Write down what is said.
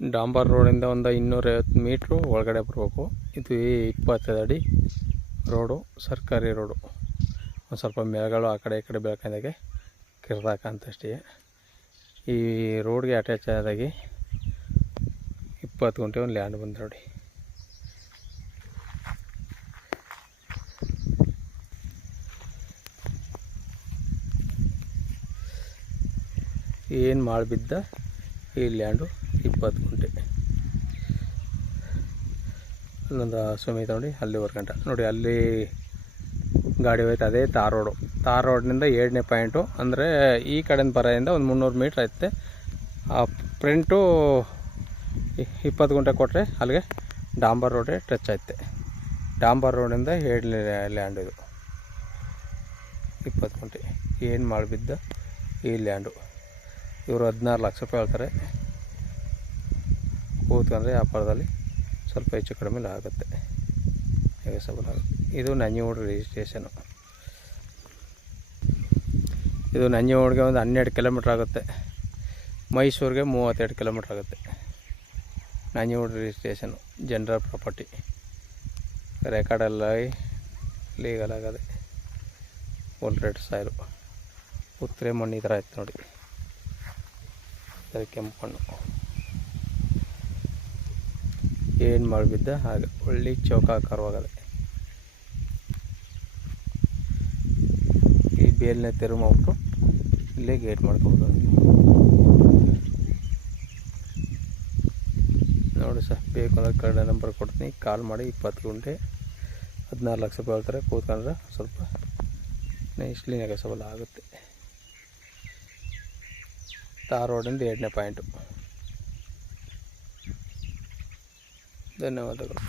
ಡಾಂಬರ್ ರೋಡಿಂದ ಒಂದು 250 ಮೀಟ್ರು ಒಳಗಡೆ ಬರಬೇಕು. ಇದು 20 ಅಡಿ ರೋಡು, ಸರ್ಕಾರಿ ರೋಡು. ಒಂದು ಸ್ವಲ್ಪ ಮರಗಳು ಆ ಕಡೆ ಈ ಕಡೆ ಬೆಳ್ಕೊಂಡಾಗೆ ಕಿರ್ದಾಕಂತಷ್ಟೇ. ಈ ರೋಡ್ಗೆ ಅಟ್ಯಾಚ್ ಆದಾಗಿ 20 ಗುಂಟೆ ಒಂದು ಲ್ಯಾಂಡ್ ಬಂದು ನೋಡಿ. ಏನು ಮಾಡಿಬಿದ್ದ ಈ ಲ್ಯಾಂಡು 20 ಗುಂಟೆ. ಅಲ್ಲೊಂದು ಸುಮಿತ ನೋಡಿ, ಅಲ್ಲಿ ವರ್ಗಂಟ ನೋಡಿ, ಅಲ್ಲಿ ಗಾಡಿ ಹೋಯ್ತು. ಅದೇ ತಾರ್ ರೋಡು. ತಾರ್ ರೋಡ್ನಿಂದ 7ನೇ ಪಾಯಿಂಟು, ಅಂದರೆ ಈ ಕಡೆಯಿಂದ ಬರೋದಿಂದ ಒಂದು 300 ಮೀಟ್ರ್ ಐತೆ. ಆ ಫ್ರಂಟು 20 ಗುಂಟೆ ಕೊಟ್ಟರೆ ಅಲ್ಲಿಗೆ ಡಾಂಬರ್ ರೋಡೇ ಟಚ್ ಐತೆ. ಡಾಂಬರ್ ರೋಡಿಂದ 7ನೇ ಲ್ಯಾಂಡ್ ಇದು 20 ಗುಂಟೆ. ಏನು ಮಾಡಿಬಿದ್ದ ಈ ಲ್ಯಾಂಡು. ಇವರು 16 ಲಕ್ಷ ರೂಪಾಯಿ ಹೇಳ್ತಾರೆ. ಕೂತ್ಕೊಂಡ್ರೆ ವ್ಯಾಪಾರದಲ್ಲಿ ಸ್ವಲ್ಪ ಹೆಚ್ಚು ಕಡಿಮೆ ಆಗುತ್ತೆ, ನೆಗೋಸಿಯಬಲ್ ಆಗುತ್ತೆ. ಇದು ನಂಜನಗೂಡು ರಿಜಿಸ್ಟ್ರೇಷನು. ಇದು ನಂಜನಗೂಡಿಗೆ ಒಂದು 12 ಕಿಲೋಮೀಟ್ರ್ ಆಗುತ್ತೆ. ಮೈಸೂರಿಗೆ 32 ಕಿಲೋಮೀಟ್ರ್ ಆಗುತ್ತೆ. ನಂಜನಗೂಡು ರಿಜಿಸ್ಟ್ರೇಷನು, ಜನರಲ್ ಪ್ರಾಪರ್ಟಿ, ರೆಕಾರ್ಡೆಲ್ಲ ಲೀಗಲ್ ಆಗದೆ. ಫುಲ್ ರೆಡ್ ಸಾಯಿಲು, ಉತ್ತರೆ ಮಣ್ಣು ಈ ಥರ ಆಯ್ತು ನೋಡಿ. ಕೆಂಪು ಮಣ್ಣು. ಏನು ಮಾಡಿಬಿದ್ದ ಹಾಗೆ ಒಳ್ಳೆ ಚೌಕಾಕಾರವಾಗದೆ. ಈ ಬೇಲ್ನ ತೆರವು ಮಾಡ್ಬಿಟ್ಟು ಇಲ್ಲೇ ಗೇಟ್ ಮಾಡ್ಕೊಬೋದು ನೋಡಿ ಸರ್. ಬೇಕು ಅಂದ್ರೆ ಕಡೆ ನಂಬರ್ ಕೊಡ್ತೀನಿ, ಕಾಲ್ ಮಾಡಿ. 20 ಗುಂಟೆ 16 ಲಕ್ಷ ರೂಪಾಯಿ ಹೇಳ್ತಾರೆ. ಕೂತ್ಕೊಂಡ್ರೆ ಸ್ವಲ್ಪ ನೆಕ್ಸ್ಟ್ಲಿ ನೆಗೋಸಿಯಬಲ್ ಆಗುತ್ತೆ. ತಾರ್ ರೋಡಿಂದ 7ನೇ ಪಾಯಿಂಟು. ಧನ್ಯವಾದಗಳು.